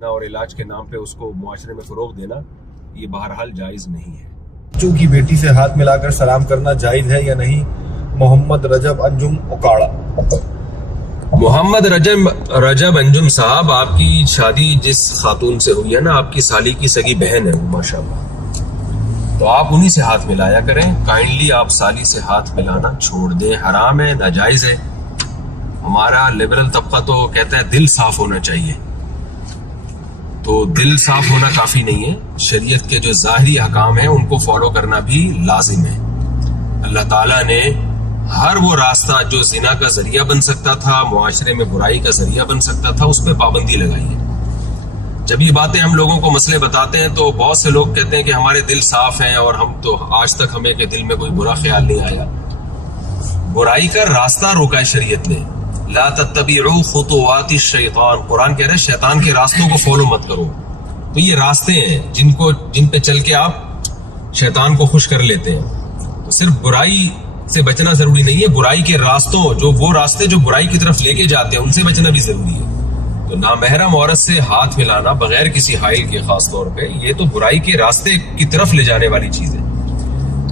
اور علاج کے نام پہ اس کو معاشرے میں فروغ دینا یہ بہرحال جائز نہیں ہے۔ بچوں کی بیٹی سے ہاتھ ملا کر سلام کرنا جائز ہے یا نہیں؟ محمد رجب انجم اکاڑا۔ محمد رجب انجم صاحب، آپ کی شادی جس خاتون سے ہوئی ہے نا، آپ کی سالی کی سگی بہن ہے وہ ماشاءاللہ، تو آپ انہی سے ہاتھ ملایا کریں۔ کائنڈلی آپ سالی سے ہاتھ ملانا چھوڑ دیں، حرام ہے، ناجائز ہے۔ ہمارا لبرل طبقہ تو کہتا ہے دل صاف ہونا چاہیے، تو دل صاف ہونا کافی نہیں ہے، شریعت کے جو ظاہری احکام ہیں ان کو فالو کرنا بھی لازم ہے۔ اللہ تعالیٰ نے ہر وہ راستہ جو زنا کا ذریعہ بن سکتا تھا، معاشرے میں برائی کا ذریعہ بن سکتا تھا، اس پہ پابندی لگائی ہے۔ جب یہ باتیں ہم لوگوں کو مسئلے بتاتے ہیں تو بہت سے لوگ کہتے ہیں کہ ہمارے دل صاف ہیں اور ہم تو آج تک ہمیں کہ دل میں کوئی برا خیال نہیں آیا۔ برائی کا راستہ روکا ہے شریعت نے، لا تتبعوا خطوات الشیطان، قرآن کہہ رہے ہیں شیطان کے راستوں کو فالو مت کرو۔ تو یہ راستے ہیں جن پہ چل کے آپ شیطان کو خوش کر لیتے ہیں۔ تو صرف برائی سے بچنا ضروری نہیں ہے، برائی کے راستوں، وہ راستے جو برائی کی طرف لے کے جاتے ہیں ان سے بچنا بھی ضروری ہے۔ تو نامحرم عورت سے ہاتھ ملانا بغیر کسی حائل کے، خاص طور پہ یہ تو برائی کے راستے کی طرف لے جانے والی چیز ہے۔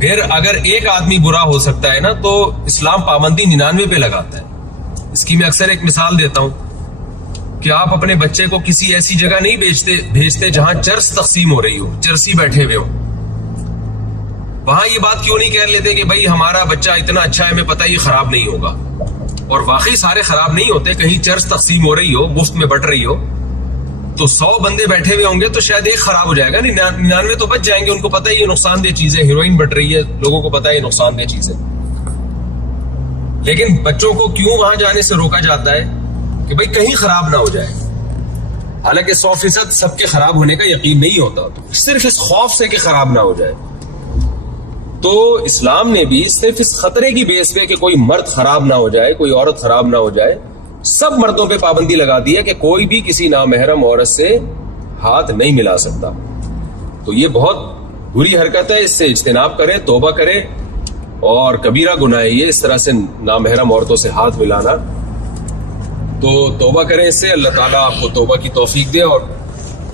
پھر اگر ایک آدمی برا ہو سکتا ہے نا، تو اسلام پابندی 99 پہ لگاتا ہے۔ اس کی میں اکثر ایک مثال دیتا ہوں کہ آپ اپنے بچے کو کسی ایسی جگہ نہیں بھیجتے جہاں چرس تقسیم ہو رہی ہو، چرسی بیٹھے ہوئے ہو۔ وہاں یہ بات کیوں نہیں کہہ لیتے کہ بھائی ہمارا بچہ اتنا اچھا ہے، ہمیں پتہ یہ خراب نہیں ہوگا، اور واقعی سارے خراب نہیں ہوتے۔ کہیں چرس تقسیم ہو رہی ہو، مفت میں بٹ رہی ہو، تو 100 بندے بیٹھے ہوئے ہوں گے تو شاید ایک خراب ہو جائے گا، 99 تو بچ جائیں گے۔ ان کو پتہ ہے یہ نقصان دہ چیز ہے، ہیروئن بٹ رہی ہے، لوگوں کو پتہ ہے یہ نقصان دہ چیز ہے۔ لیکن بچوں کو کیوں وہاں جانے سے روکا جاتا ہے کہ بھئی کہیں خراب نہ ہو جائے؟ حالانکہ 100% سب کے خراب ہونے کا یقین نہیں ہوتا، تو صرف اس خوف سے کہ خراب نہ ہو جائے۔ تو اسلام نے بھی صرف اس خطرے کی بیس پہ کہ کوئی مرد خراب نہ ہو جائے، کوئی عورت خراب نہ ہو جائے، سب مردوں پہ پابندی لگا دی ہے کہ کوئی بھی کسی نامحرم عورت سے ہاتھ نہیں ملا سکتا۔ تو یہ بہت بری حرکت ہے، اس سے اجتناب کریں، توبہ کریں، اور کبیرہ گناہ ہے یہ اس طرح سے نامحرم عورتوں سے ہاتھ ملانا۔ تو توبہ کریں اس سے، اللہ تعالیٰ آپ کو توبہ کی توفیق دے، اور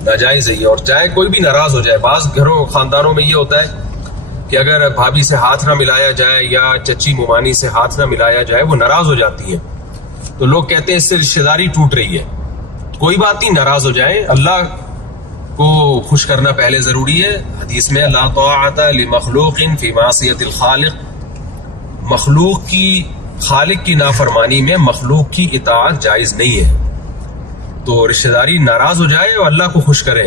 ناجائز ہے یہ۔ اور چاہے کوئی بھی ناراض ہو جائے، بعض گھروں خاندانوں میں یہ ہوتا ہے کہ اگر بھابھی سے ہاتھ نہ ملایا جائے یا چچی ممانی سے ہاتھ نہ ملایا جائے، وہ ناراض ہو جاتی ہے، تو لوگ کہتے ہیں اس سے رشتہ داری ٹوٹ رہی ہے۔ کوئی بات نہیں، ناراض ہو جائیں، اللہ کو خوش کرنا پہلے ضروری ہے۔ حدیث میں لا طاعت لمخلوق فی معصیۃ الخالق، مخلوق کی، خالق کی نافرمانی میں مخلوق کی اطاعت جائز نہیں ہے۔ تو رشتہ داری ناراض ہو جائے اور اللہ کو خوش کرے،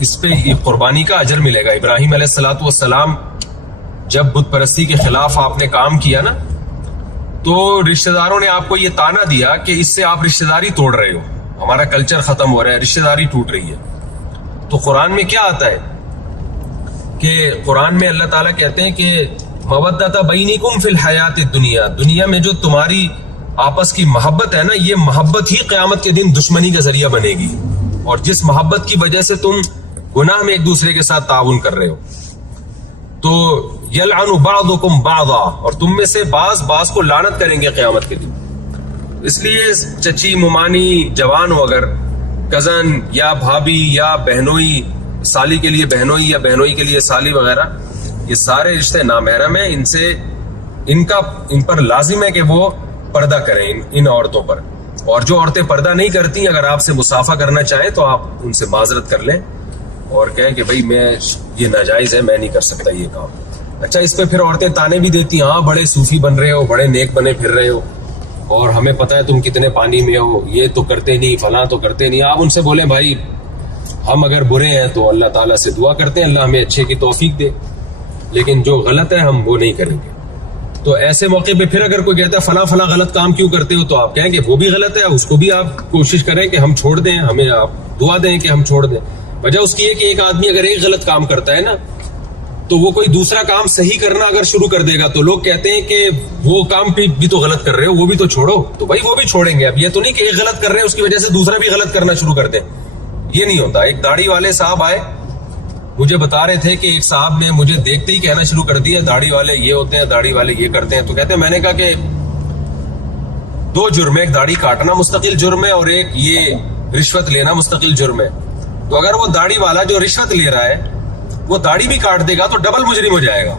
اس پہ یہ قربانی کا اجر ملے گا۔ ابراہیم علیہ السلام جب بت پرستی کے خلاف آپ نے کام کیا نا، تو رشتہ داروں نے آپ کو یہ تانا دیا کہ اس سے آپ رشتہ داری توڑ رہے ہو، ہمارا کلچر ختم ہو رہا ہے، رشتہ داری ٹوٹ رہی ہے۔ تو قرآن میں کیا آتا ہے کہ قرآن میں اللہ تعالیٰ کہتے ہیں کہ مودۃ بینکم فی الحیات الدنیا، دنیا میں جو تمہاری آپس کی محبت ہے نا، یہ محبت ہی قیامت کے دن دشمنی کا ذریعہ بنے گی، اور جس محبت کی وجہ سے تم گناہ میں ایک دوسرے کے ساتھ تعاون کر رہے ہو، تو یلعن بعضکم بعضا، اور تم میں سے بعض کو لعنت کریں گے قیامت کے دن۔ اس لیے چچی ممانی جوان ہو، اگر کزن یا بھابھی یا بہنوئی، سالی کے لیے بہنوئی یا بہنوئی کے لیے سالی وغیرہ، یہ سارے رشتے نامحرم ہیں، ان پر لازم ہے کہ وہ پردہ کریں ان عورتوں پر۔ اور جو عورتیں پردہ نہیں کرتی، اگر آپ سے مصافحہ کرنا چاہیں تو آپ ان سے معذرت کر لیں اور کہیں کہ بھئی یہ ناجائز ہے، میں نہیں کر سکتا یہ کام۔ اچھا، اس پہ پھر عورتیں تانے بھی دیتی ہیں، ہاں بڑے صوفی بن رہے ہو، بڑے نیک بنے پھر رہے ہو، اور ہمیں پتہ ہے تم کتنے پانی میں ہو، یہ تو کرتے نہیں، فلاں تو کرتے نہیں۔ آپ ان سے بولیں بھائی ہم اگر برے ہیں تو اللہ تعالیٰ سے دعا کرتے ہیں اللہ ہمیں اچھے کی توفیق دے، لیکن جو غلط ہے ہم وہ نہیں کریں گے۔ تو ایسے موقع پہ پھر اگر کوئی کہتا ہے فلاں غلط کام کیوں کرتے ہو، تو آپ کہیں کہ وہ بھی غلط ہے، اس کو بھی آپ کوشش کریں کہ ہم چھوڑ دیں، ہمیں آپ دعا دیں کہ ہم چھوڑ دیں۔ وجہ اس کی ہے کہ ایک آدمی اگر ایک غلط کام کرتا ہے نا، تو وہ کوئی دوسرا کام صحیح کرنا اگر شروع کر دے گا تو لوگ کہتے ہیں کہ وہ کام بھی تو غلط کر رہے ہو، وہ بھی تو چھوڑو، تو بھائی وہ بھی چھوڑیں گے۔ اب یہ تو نہیں کہ ایک غلط کر رہے ہیں اس کی وجہ سے دوسرا بھی غلط کرنا شروع کر دیں، یہ نہیں ہوتا۔ ایک داڑھی والے صاحب آئے، مجھے بتا رہے تھے کہ ایک صاحب نے مجھے دیکھتے ہی کہنا شروع کر دیا داڑھی والے یہ ہوتے ہیں، داڑھی والے یہ کرتے ہیں۔ تو کہتے ہیں میں نے کہا کہ دو جرم ہے، ایک داڑھی کاٹنا مستقل جرم ہے، اور ایک یہ رشوت لینا مستقل جرم ہے. تو اگر وہ داڑھی والا جو رشوت لے رہا ہے وہ داڑھی بھی کاٹ دے گا تو ڈبل مجرم ہو جائے گا.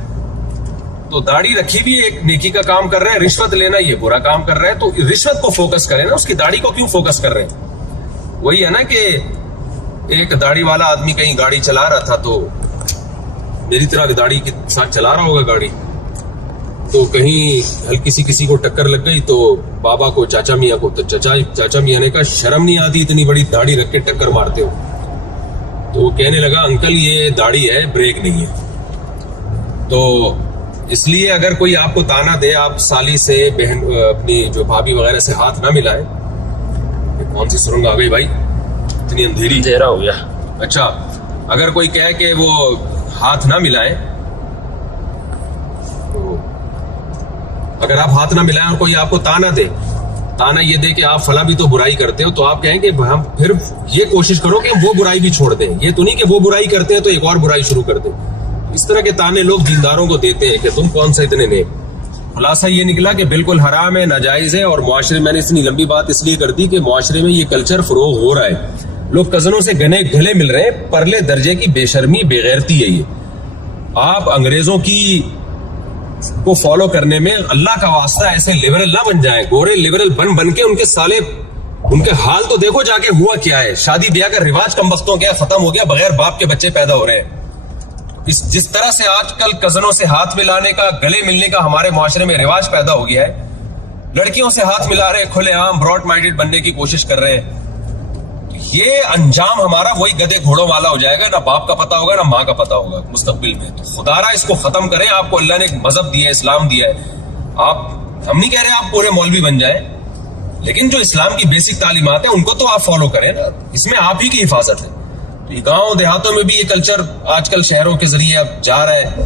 تو داڑھی رکھی بھی ایک نیکی کا کام کر رہے ہیں, رشوت لینا یہ برا کام کر رہا ہے. تو رشوت کو فوکس کریں نا, اس کی داڑھی کو کیوں فوکس کر رہے ہیں؟ وہی ہے نا کہ ایک داڑھی والا آدمی کہیں گاڑی چلا رہا تھا, تو میری طرح داڑھی کے ساتھ چلا رہا ہوگا گاڑی, تو کہیں ہلکی سی کسی کو ٹکر لگ گئی تو بابا کو, چاچا میاں کو, تو چاچا میاں نے کہا شرم نہیں آتی اتنی بڑی داڑھی رکھ کے ٹکر مارتے ہو؟ تو وہ کہنے لگا انکل یہ داڑھی ہے, بریک نہیں ہے. تو اس لیے اگر کوئی آپ کو تانا دے, آپ سالی سے, بہن اپنی جو بھابھی وغیرہ سے ہاتھ نہ ملائیں. کون سی سرنگ آ گئی بھائی, اتنی اندھیرا ہو گیا. اچھا, اگر کوئی کہے کہ وہ ہاتھ نہ ملائیں, تو اگر آپ ہاتھ نہ ملائیں اور کوئی آپ کو تانا یہ دے کہ آپ فلاں بھی تو برائی کرتے ہو, تو آپ کہیں کہ ہم پھر یہ کوشش کرو کہ وہ برائی بھی چھوڑ دیں. یہ تو نہیں کہ وہ برائی کرتے ہیں تو ایک اور برائی شروع کر دیں. اس طرح کے تانے لوگ دینداروں کو دیتے ہیں کہ تم کون سا اتنے نیک. خلاصہ یہ نکلا کہ بالکل حرام ہے, ناجائز ہے. اور معاشرے میں نے اتنی لمبی بات اس لیے کر دی کہ معاشرے میں یہ کلچر فروغ ہو رہا ہے. لوگ کزنوں سے گلے مل رہے ہیں. پرلے درجے کی بے شرمی, بے غیرتی ہے یہ. آپ انگریزوں کی کو فالو کرنے میں اللہ کا واسطہ ایسے لبرل نہ بن جائیں. گورے لبرل بن کے ان کے سالے, ان کے حال تو دیکھو جا کے ہوا کیا ہے. شادی بیاہ کا رواج کم وقتوں کیا ختم ہو گیا, بغیر باپ کے بچے پیدا ہو رہے ہیں. جس طرح سے آج کل کزنوں سے ہاتھ ملانے کا, گلے ملنے کا ہمارے معاشرے میں رواج پیدا ہو گیا ہے, لڑکیوں سے ہاتھ ملا رہے, کھلے عام براڈ مائنڈڈ بننے کی کوشش کر رہے ہیں. یہ انجام ہمارا وہی گدے گھوڑوں والا ہو جائے گا, نہ باپ کا پتہ ہوگا نہ ماں کا پتہ ہوگا مستقبل میں. تو خدا را اس کو ختم کریں. آپ کو اللہ نے ایک مذہب دیا ہے, اسلام دیا ہے. ہم نہیں کہہ رہے آپ پورے مولوی بن جائیں, لیکن جو اسلام کی بیسک تعلیمات ہیں ان کو تو آپ فالو کریں نا. اس میں آپ ہی کی حفاظت ہے. گاؤں دیہاتوں میں بھی یہ کلچر آج کل شہروں کے ذریعے اب جا رہا ہے,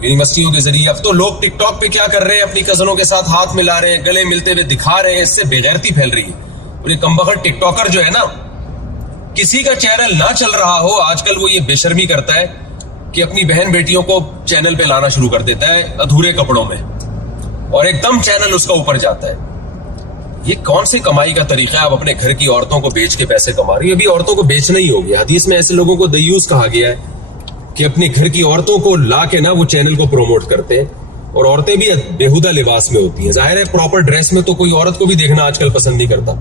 یونیورسٹیوں کے ذریعے. اب تو لوگ ٹک ٹاک پہ کیا کر رہے ہیں, اپنی کزنوں کے ساتھ ہاتھ ملا رہے ہیں, گلے ملتے ہوئے دکھا رہے ہیں. اس سے بے غیرتی پھیل رہی ہے. اور یہ کمبخت ٹک ٹاکر جو ہے نا, کسی کا چینل نہ چل رہا ہو آج کل وہ یہ بے شرمی کرتا ہے کہ اپنی بہن بیٹیوں کو چینل پہ لانا شروع کر دیتا ہے ادھورے کپڑوں میں, اور ایک دم چینل اس کا اوپر جاتا ہے. یہ کون سی کمائی کا طریقہ ہے؟ آپ اپنے گھر کی عورتوں کو بیچ کے پیسے کما رہی. ابھی عورتوں کو بیچنا ہی ہو گیا. حدیث میں ایسے لوگوں کو دیوس کہا گیا ہے کہ اپنے گھر کی عورتوں کو لا کے نا وہ چینل کو پروموٹ کرتے ہیں. اور عورتیں بھی بےہودہ لباس میں ہوتی ہیں. ظاہر ہے پراپر ڈریس میں تو کوئی عورت کو بھی دیکھنا آج کل پسند نہیں کرتا,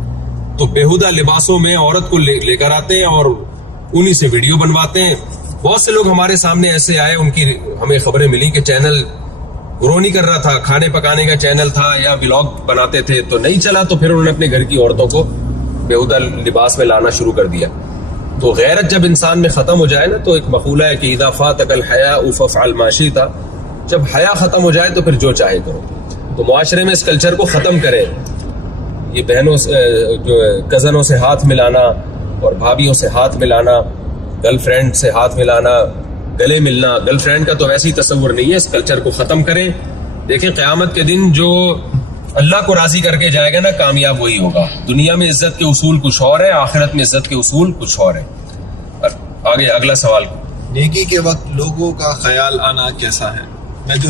تو بےہودہ لباسوں میں عورت کو لے کر آتے ہیں اور انہی سے ویڈیو بنواتے ہیں. بہت سے لوگ ہمارے سامنے ایسے آئے, ان کی ہمیں خبریں ملی کہ چینل گرو نہیں کر رہا تھا, کھانے پکانے کا چینل تھا یا ولاگ بناتے تھے, تو نہیں چلا, تو پھر انہوں نے اپنے گھر کی عورتوں کو بےہودہ لباس میں لانا شروع کر دیا. تو غیرت جب انسان میں ختم ہو جائے نا, تو ایک مقولہ ہے کہ اذا فاتک الحیاء فافعل ما شئت, جب حیا ختم ہو جائے تو پھر جو چاہے کرو. تو معاشرے میں اس کلچر کو ختم کریں. یہ بہنوں سے, جو کزنوں سے ہاتھ ملانا اور بھابھیوں سے ہاتھ ملانا, گرل فرینڈ سے ہاتھ ملانا, گلے ملنا, گرل فرینڈ کا تو ویسے ہی تصور نہیں ہے. اس کلچر کو ختم کریں. دیکھیں قیامت کے دن جو اللہ کو راضی کر کے جائے گا نا, کامیاب وہی ہوگا. دنیا میں عزت کے اصول کچھ اور ہیں, آخرت میں عزت کے اصول کچھ اور ہیں. آگے اگلا سوال. نیکی کے وقت لوگوں کا خیال آنا کیسا ہے؟ میں جو